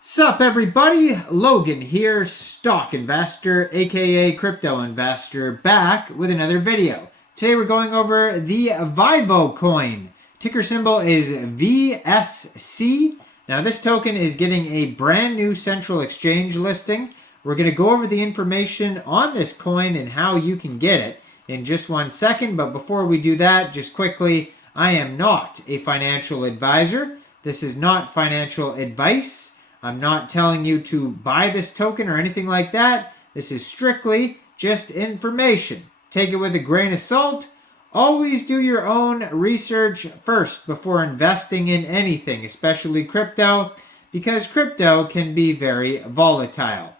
Sup everybody, Logan here, stock investor, aka crypto investor, back with another video. Today we're going over the VyvoCoin. Ticker symbol is VSC. Now this token is getting a brand new central exchange listing. We're going to go over the information on this coin and how you can get it in just 1 second. But before we do that, just quickly, I am not a financial advisor. This is not financial advice. I'm not telling you to buy this token or anything like that. This is strictly just information. Take it with a grain of salt. Always do your own research first before investing in anything, especially crypto, because crypto can be very volatile.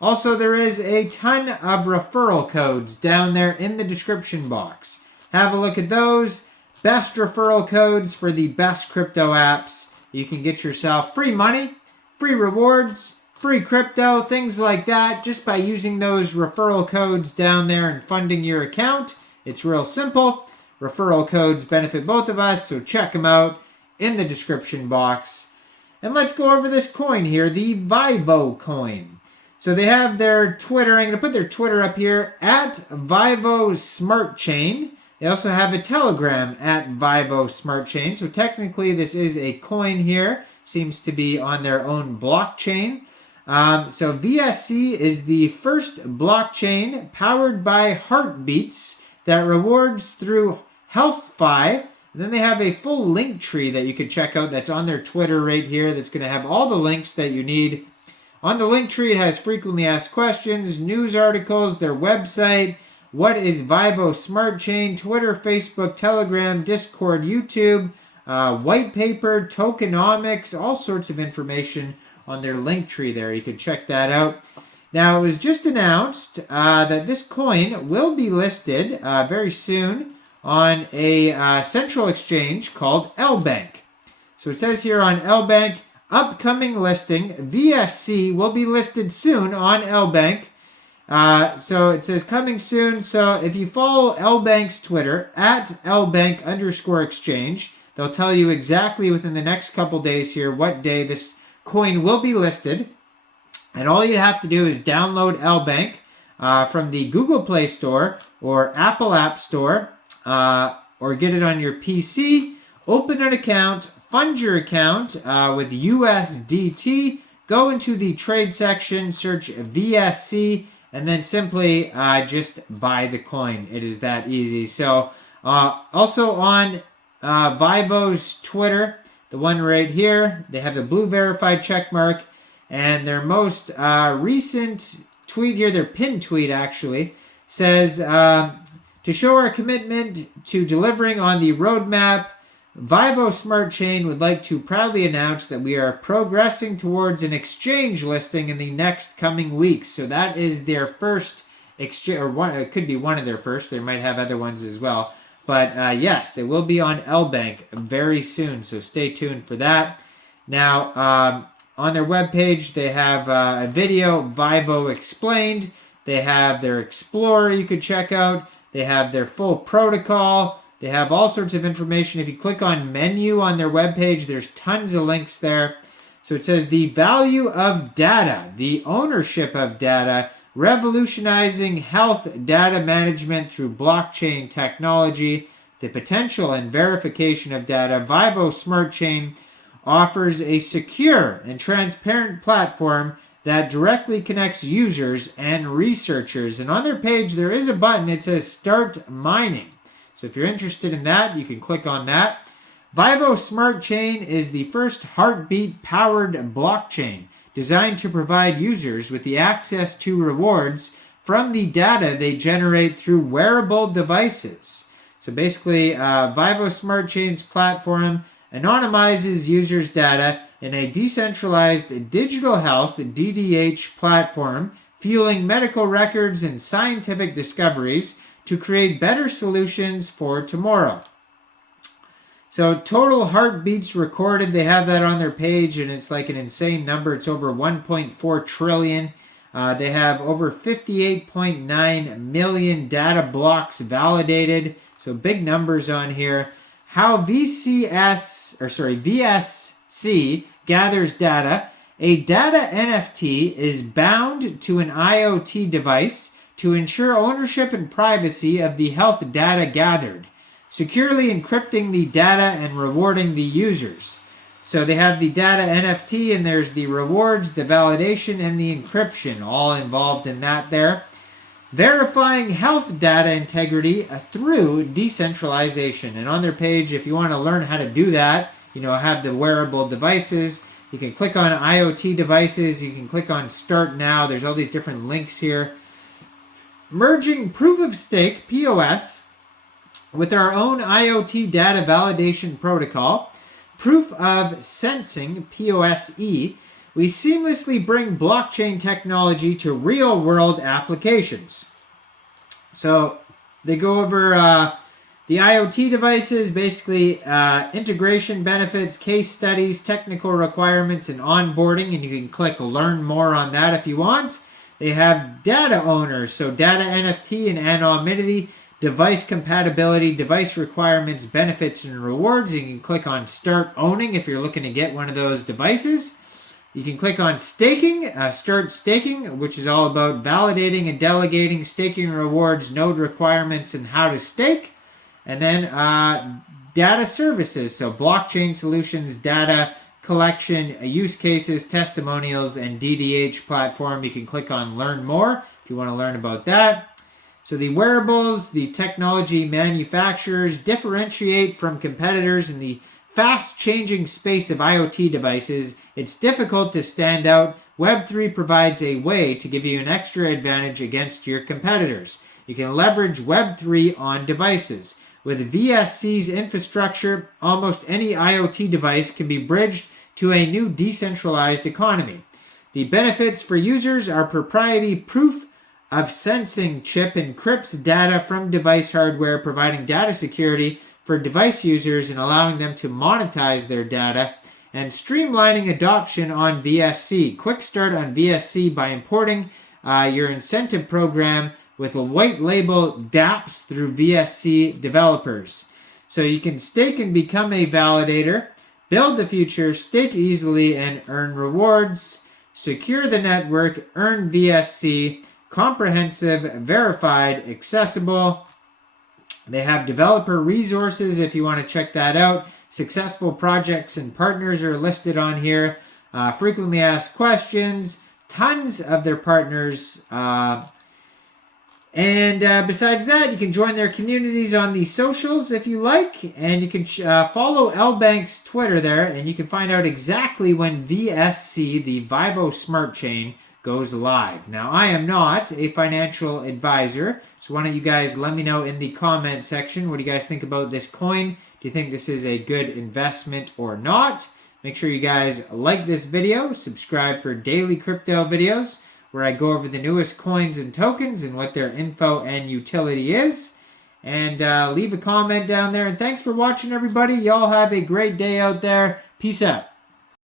Also, there is a ton of referral codes down there in the description box. Have a look at those. Best referral codes for the best crypto apps. You can get yourself free money, free rewards, free crypto, things like that, just by using those referral codes down there and funding your account. It's real simple. Referral codes benefit both of us, so check them out in the description box. And let's go over this coin here, the VyvoCoin. So they have their Twitter. I'm going to put their Twitter up here, at Vyvo Smart Chain. They also have a Telegram at Vyvo Smart Chain. So technically this is a coin here. Seems to be on their own blockchain. So VSC is the first blockchain powered by heartbeats that rewards through HealthFi. And then they have a full link tree that you can check out that's on their Twitter right here. That's going to have all the links that you need. On the link tree, it has frequently asked questions, news articles, their website, what is Vyvo Smart Chain, Twitter, Facebook, Telegram, Discord, YouTube, white paper, tokenomics, all sorts of information on their link tree there. You can check that out. Now, it was just announced that this coin will be listed very soon on a central exchange called LBANK. So it says here on LBANK, upcoming listing, VSC will be listed soon on LBANK. So it says coming soon. So if you follow LBANK's Twitter, at LBANK_exchange, they'll tell you exactly within the next couple days here what day this coin will be listed. And all you have to do is download LBANK from the Google Play Store or Apple App Store, or get it on your PC, open an account, fund your account with USDT, go into the trade section, search VSC, and then simply just buy the coin. It is that easy. So also on Vyvo's Twitter, the one right here, they have the blue verified check mark, and their most recent tweet here, their pinned tweet actually, says, to show our commitment to delivering on the roadmap, Vyvo Smart Chain would like to proudly announce that we are progressing towards an exchange listing in the next coming weeks. So that is their first exchange, or one, it could be one of their first. They might have other ones as well. But yes, they will be on LBANK very soon, so stay tuned for that. Now, on their webpage, they have a video, Vyvo Explained. They have their Explorer you could check out. They have their full protocol. They have all sorts of information. If you click on menu on their webpage, there's tons of links there. So it says the value of data, the ownership of data, revolutionizing health data management through blockchain technology, the potential and verification of data. Vyvo Smart Chain offers a secure and transparent platform that directly connects users and researchers. And on their page, there is a button. It says Start Mining. So if you're interested in that, you can click on that. Vyvo Smart Chain is the first heartbeat-powered blockchain designed to provide users with the access to rewards from the data they generate through wearable devices. So basically, Vyvo Smart Chain's platform anonymizes users' data in a decentralized digital health DDH platform, fueling medical records and scientific discoveries to create better solutions for tomorrow. So total heartbeats recorded, they have that on their page, and it's like an insane number. It's over 1.4 trillion. They have over 58.9 million data blocks validated. So big numbers on here. How VSC gathers data A data NFT is bound to an IoT device to ensure ownership and privacy of the health data gathered, securely encrypting the data and rewarding the users. So they have the data NFT, and there's the rewards, the validation, and the encryption, all involved in that there. Verifying health data integrity through decentralization. And on their page, if you want to learn how to do that, have the wearable devices. You can click on IoT devices. You can click on Start Now. There's all these different links here. Merging proof of stake, POS, with our own IoT data validation protocol, proof of sensing, POSE, we seamlessly bring blockchain technology to real-world applications. So they go over the IoT devices, basically integration benefits, case studies, technical requirements, and onboarding, and you can click Learn More on that if you want. They have data owners, so data NFT and anonymity, device compatibility, device requirements, benefits, and rewards. You can click on Start Owning if you're looking to get one of those devices. You can click on Staking, Start Staking, which is all about validating and delegating staking rewards, node requirements, and how to stake. And then data services, so blockchain solutions, data collection, use cases, testimonials, and DDH platform. You can click on Learn More if you want to learn about that. So the wearables, the technology manufacturers differentiate from competitors in the fast-changing space of IoT devices. It's difficult to stand out. Web3 provides a way to give you an extra advantage against your competitors. You can leverage Web3 on devices. With VSC's infrastructure, almost any IoT device can be bridged to a new decentralized economy. The benefits for users are proprietary proof of sensing chip encrypts data from device hardware, providing data security for device users and allowing them to monetize their data, and streamlining adoption on VSC. Quick start on VSC by importing your incentive program with a white label dApps through VSC developers. So you can stake and become a validator, build the future, stake easily and earn rewards, secure the network, earn VSC, comprehensive, verified, accessible. They have developer resources if you want to check that out. Successful projects and partners are listed on here. Frequently asked questions, tons of their partners. And besides that, you can join their communities on the socials if you like. And you can follow LBANK's Twitter there. And you can find out exactly when VSC, the Vyvo Smart Chain, goes live. Now, I am not a financial advisor, so why don't you guys let me know in the comment section, what do you guys think about this coin? Do you think this is a good investment or not? Make sure you guys like this video, subscribe for daily crypto videos, where I go over the newest coins and tokens and what their info and utility is. And leave a comment down there. And thanks for watching, everybody. Y'all have a great day out there. Peace out.